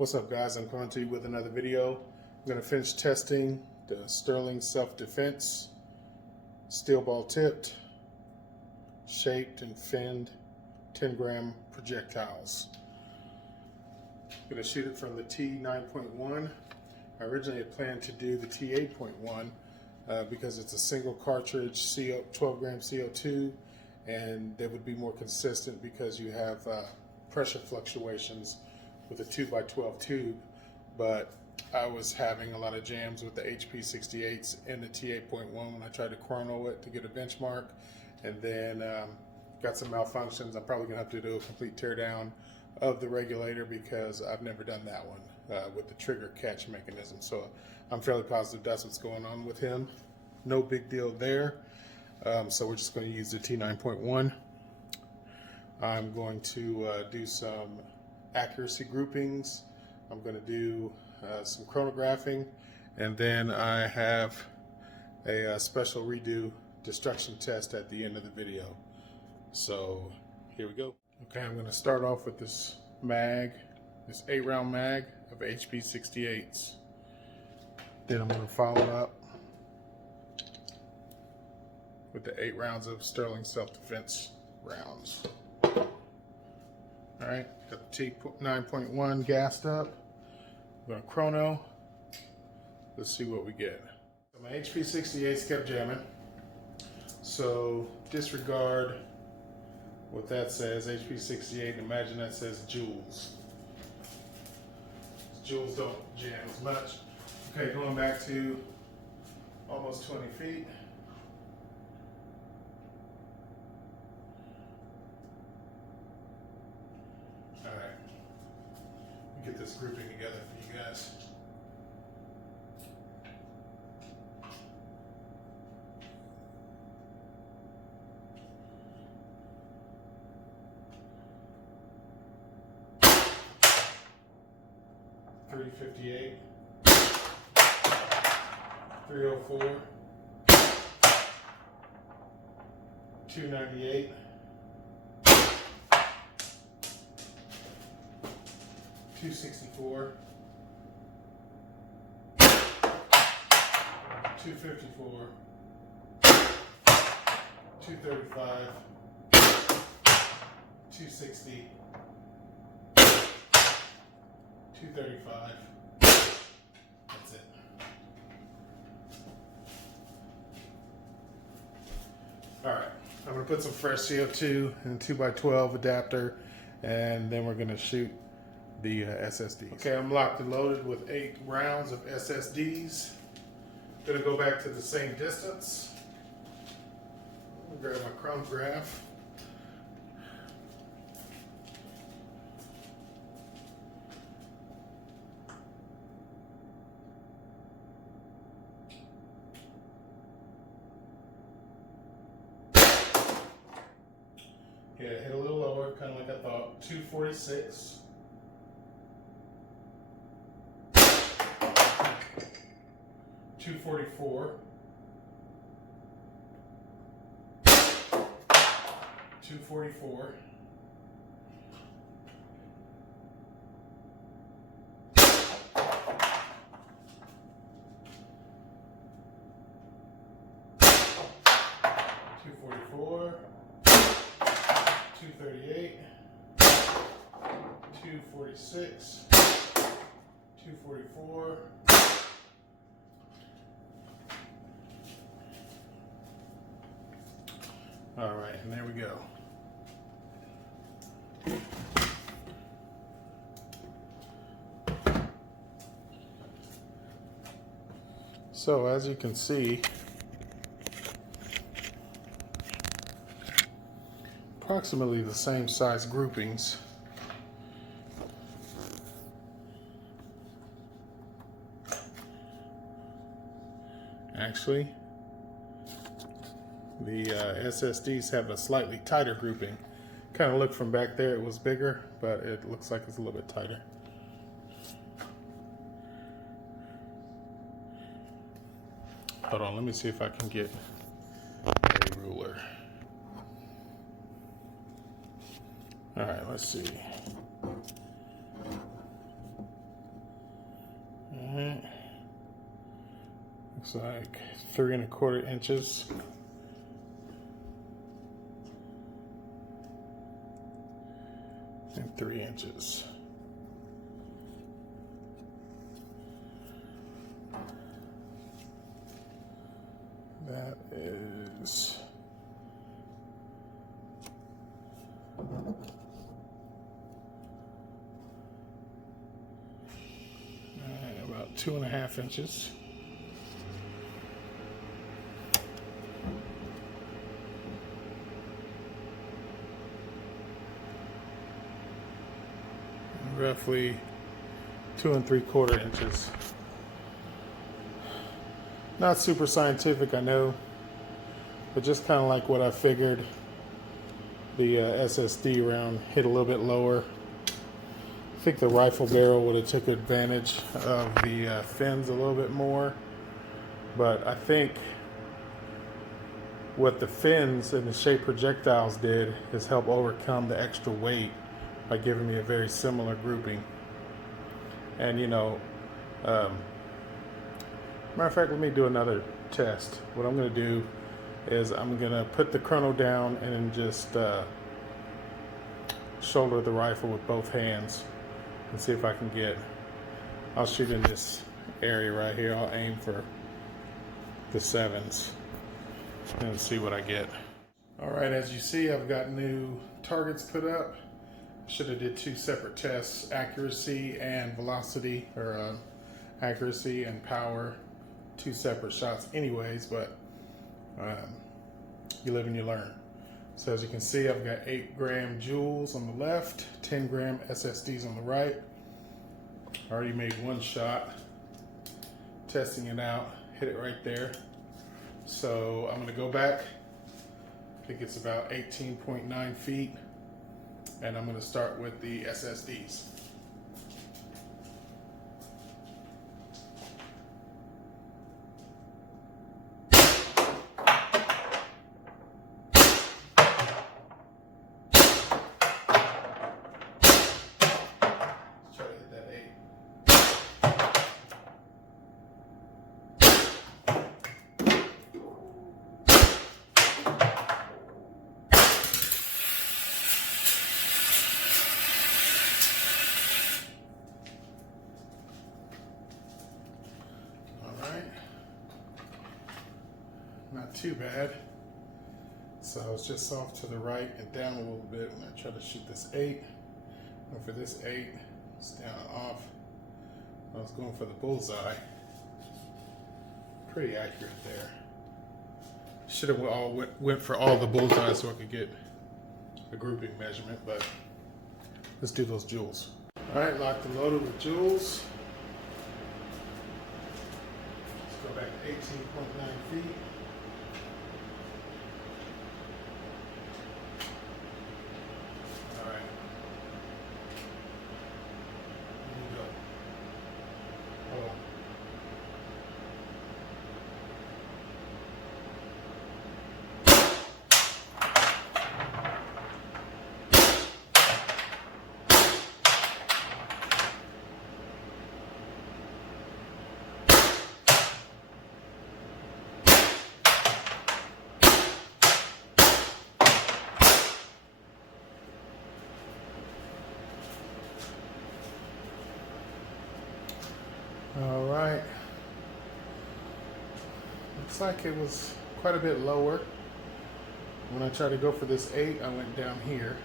What's up, guys? I'm coming to you with another video. I'm going to finish testing the Sturling Self Defence steel ball tipped, shaped and finned 10-gram projectiles. I'm going to shoot it from the T9.1. I originally had planned to do the T8.1 because it's a single cartridge 12-gram CO2, and they would be more consistent because you have pressure fluctuations with a 2x12 tube. But I was having a lot of jams with the HP68s and the T8.1 when I tried to chrono it to get a benchmark, and then got some malfunctions. I'm probably gonna have to do a complete teardown of the regulator because I've never done that one with the trigger catch mechanism. So I'm fairly positive that's what's going on with him. No big deal there. So we're just going to use the T9.1. I'm going to do some accuracy groupings. I'm going to do some chronographing, and then I have a special redo destruction test at the end of the video. So here we go. Okay, I'm going to start off with this mag, this 8-round mag of HP68s. Then I'm going to follow up with the 8 rounds of Sturling Self Defence rounds. Alright, got the T9.1 gassed up. I'm going to chrono. Let's see what we get. So my HP68s kept jamming. So disregard what that says, HP68, imagine that says joules. Joules don't jam as much. Okay, going back to almost 20 feet. Alright, get this grouping together for you guys. $358, $304, $298, $264, $254, $235, $260, $235. That's it. Alright, I'm going to put some fresh CO2 in a 2x12 adapter, and then we're going to shoot the SSDs. Okay, I'm locked and loaded with 8 rounds of SSDs. Going to go back to the same distance. Grab my chronograph. Yeah, hit a little lower, kind of like I thought. 246. 244. 244. 244. 238, 246, 244, all right, and there we go. So as you can see, approximately the same size groupings. Actually, the SSDs have a slightly tighter grouping. Kind of looked from back there, it was bigger, but it looks like it's a little bit tighter. Hold on, let me see if I can get a ruler. All right, let's see. Looks like 3 1/4 inches. And 3 inches. That is about 2 1/2 inches. Roughly 2 3/4 inches. Not super scientific, I know, but just kind of like what I figured. The SSD round hit a little bit lower. I think the rifle barrel would have took advantage of the fins a little bit more, but I think what the fins and the shape projectiles did is help overcome the extra weight by giving me a very similar grouping. And matter of fact, let me do another test. What I'm going to do is I'm going to put the chrono down and then just shoulder the rifle with both hands and see if I can I'll shoot in this area right here. I'll aim for the 7s and see what I get. Alright, as you see, I've got new targets put up. Should have did 2 separate tests, accuracy and velocity, or accuracy and power. 2 separate shots anyways, but you live and you learn. So as you can see, I've got 8-gram jewels on the left, 10-gram SSDs on the right. I already made 1 shot, testing it out, hit it right there. So I'm gonna go back, I think it's about 18.9 feet, and I'm gonna start with the SSDs. Not too bad. So I was just off to the right and down a little bit when I tried to shoot this 8. And for this 8, it's down and off. I was going for the bullseye. Pretty accurate there. Should have went for all the bullseyes so I could get a grouping measurement, but let's do those jewels. Alright, locked and loaded with jewels. Let's go back to 18.9 feet. All right, looks like it was quite a bit lower. When I tried to go for this 8, I went down here.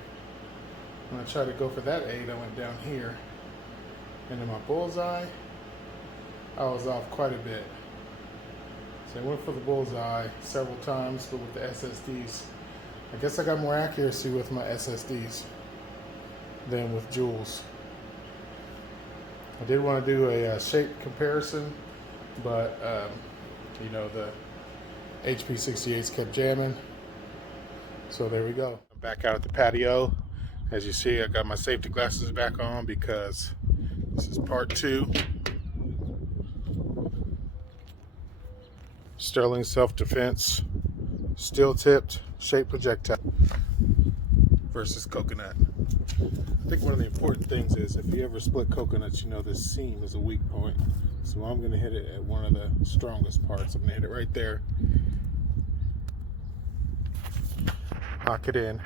When I tried to go for that 8, I went down here. And in my bullseye, I was off quite a bit. So I went for the bullseye several times, but with the SSDs, I guess I got more accuracy with my SSDs than with jewels. I did want to do a shape comparison, but the HP68s kept jamming. So there we go. I'm back out at the patio. As you see, I got my safety glasses back on because this is part 2. Sturling Self Defence, steel tipped shape projectile versus coconut. I think one of the important things is if you ever split coconuts, you know this seam is a weak point. So I'm going to hit it at one of the strongest parts. I'm going to hit it right there. Lock it in.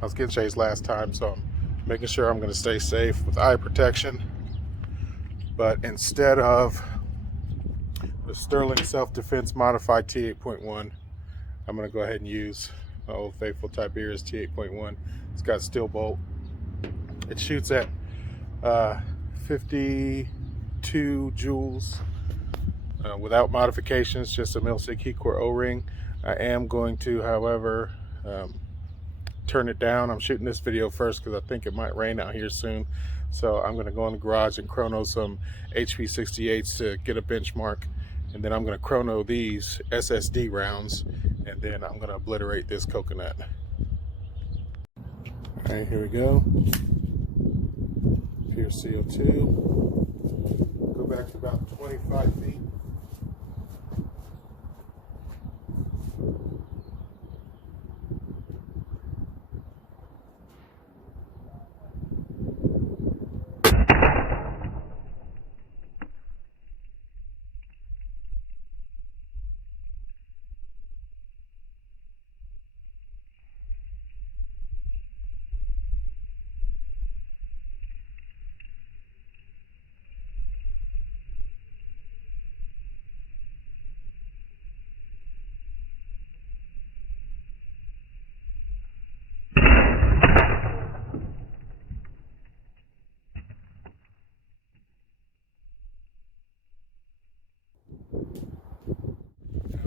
I was getting chased last time, so I'm making sure I'm going to stay safe with eye protection. But instead of the Sturling Self Defence Modified T8.1, I'm going to go ahead and use my old faithful Tiberius T8.1. It's got steel bolt. It shoots at 52 joules without modifications, just a mil-sig heat core O-ring. I am going to, however, turn it down. I'm shooting this video first because I think it might rain out here soon. So I'm going to go in the garage and chrono some HP68s to get a benchmark. And then I'm going to chrono these SSD rounds. And then I'm going to obliterate this coconut. All right, here we go. Pure CO2. Go back to about 25 feet.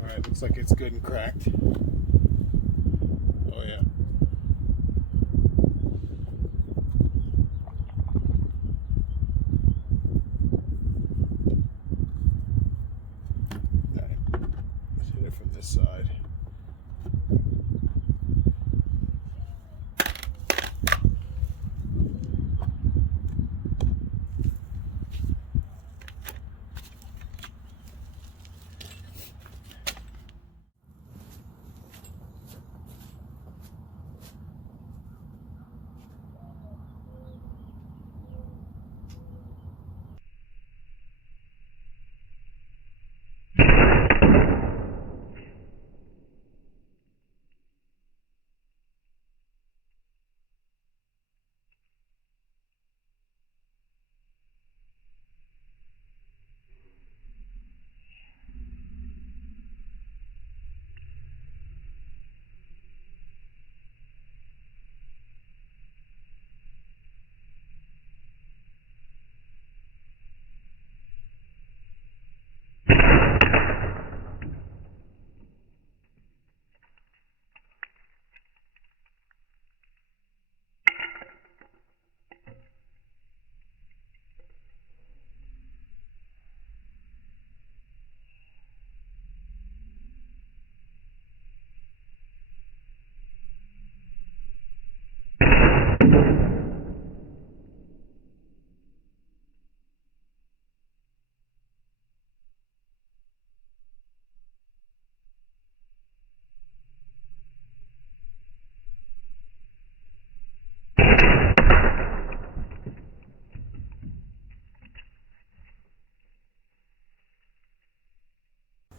Alright, looks like it's good and cracked. Oh yeah. Alright, let's hit it from this side.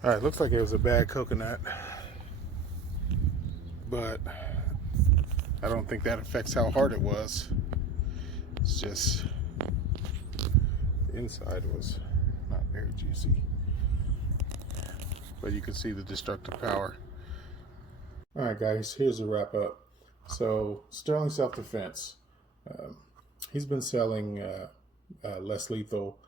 Alright, looks like it was a bad coconut, but I don't think that affects how hard it was. It's just the inside was not very juicy, but you can see the destructive power. Alright guys, here's a wrap up. So Sturling Self Defence, he's been selling less lethal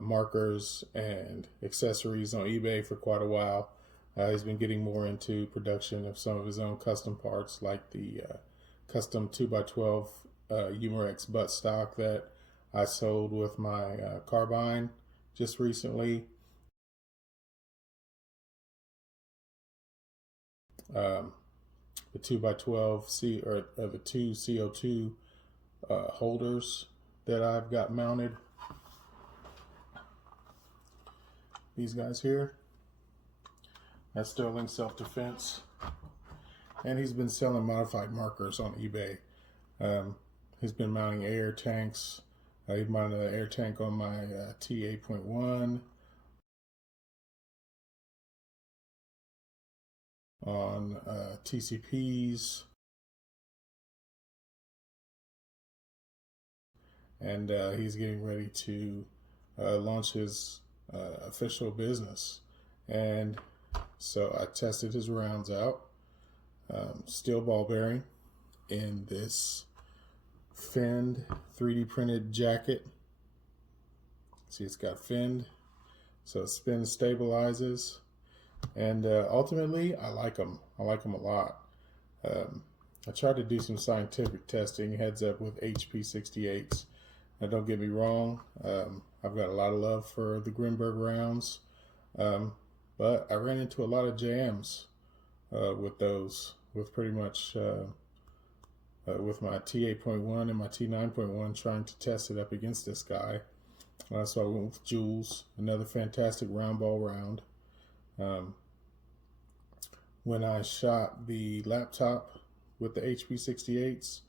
markers and accessories on eBay for quite a while. He's been getting more into production of some of his own custom parts, like the custom 2x12 Humorex buttstock that I sold with my carbine just recently. The 2x12 or the two CO2 holders that I've got mounted. These guys here. That's Sturling Self Defence. And he's been selling modified markers on eBay. He's been mounting air tanks. He mounted an air tank on my T8.1, on TCPs, and he's getting ready to launch his official business. And so I tested his rounds out. Steel ball bearing in this finned 3D printed jacket. See, it's got finned, so it spin stabilizes, and ultimately I like them. I like them a lot. I tried to do some scientific testing, heads up, with HP68s. Now don't get me wrong, I've got a lot of love for the Grimberg rounds, but I ran into a lot of jams with those, with pretty much with my T8.1 and my T9.1, trying to test it up against this guy. So I went with Jules, another fantastic round ball round. When I shot the laptop with the HP68s,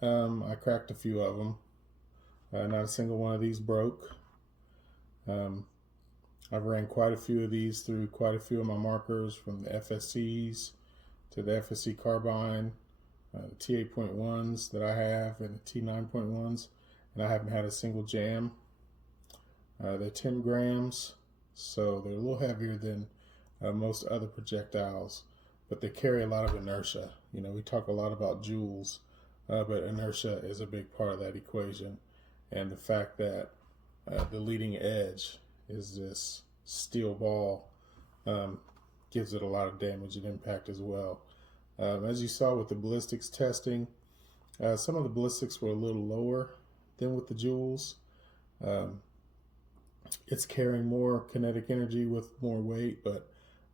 I cracked a few of them. Not a single one of these broke. I've ran quite a few of these through quite a few of my markers, from the FSCs to the FSC carbine, the T8.1s that I have, and the T9.1s, and I haven't had a single jam. They're 10 grams, so they're a little heavier than most other projectiles, but they carry a lot of inertia. You know, we talk a lot about joules, but inertia is a big part of that equation. And the fact that the leading edge is this steel ball gives it a lot of damage and impact as well. As you saw with the ballistics testing, some of the ballistics were a little lower than with the joules. It's carrying more kinetic energy with more weight, but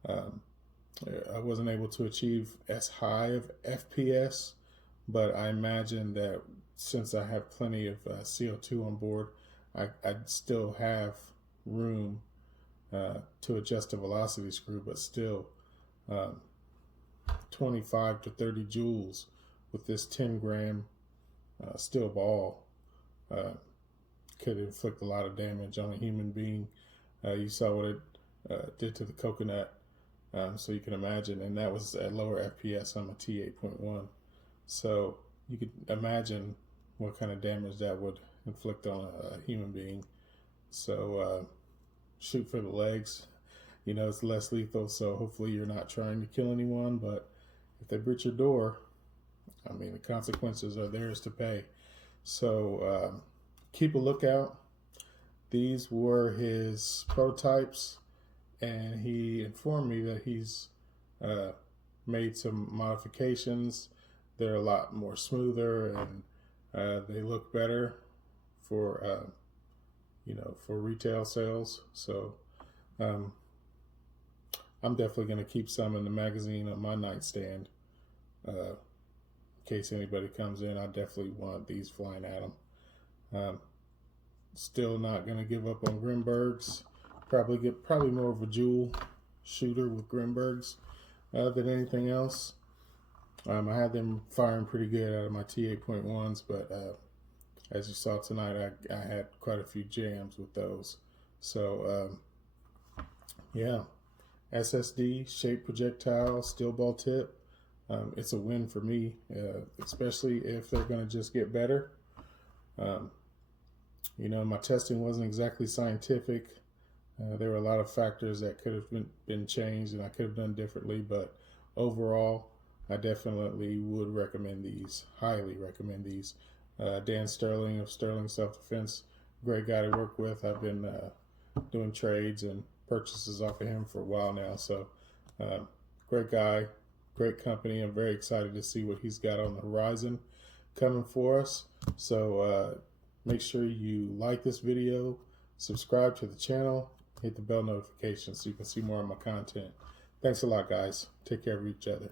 I wasn't able to achieve as high of FPS. But I imagine that since I have plenty of CO2 on board, I'd still have room to adjust the velocity screw, but still 25 to 30 joules with this 10 gram steel ball could inflict a lot of damage on a human being. You saw what it did to the coconut, so you can imagine, and that was at lower FPS on a T8.1. So you could imagine what kind of damage that would inflict on a human being. So shoot for the legs. You know, it's less lethal, so hopefully you're not trying to kill anyone, but if they breach your door, I mean, the consequences are theirs to pay. So keep a lookout. These were his prototypes, and he informed me that he's made some modifications. They're a lot more smoother, and they look better for you know, for retail sales. So I'm definitely going to keep some in the magazine on my nightstand in case anybody comes in. I definitely want these flying at them. Still not going to give up on Grimbergs. Probably more of a jewel shooter with Grimbergs than anything else. I had them firing pretty good out of my T8.1s, but as you saw tonight, I had quite a few jams with those. So yeah, SSD, shaped projectile, steel ball tip. It's a win for me, especially if they're going to just get better. You know, my testing wasn't exactly scientific. There were a lot of factors that could have been changed and I could have done differently, but overall, I definitely would recommend these, highly recommend these. Dan Sturling of Sturling Self Defence, great guy to work with. I've been doing trades and purchases off of him for a while now. So great guy, great company. I'm very excited to see what he's got on the horizon coming for us. So make sure you like this video, subscribe to the channel, hit the bell notification so you can see more of my content. Thanks a lot, guys. Take care of each other.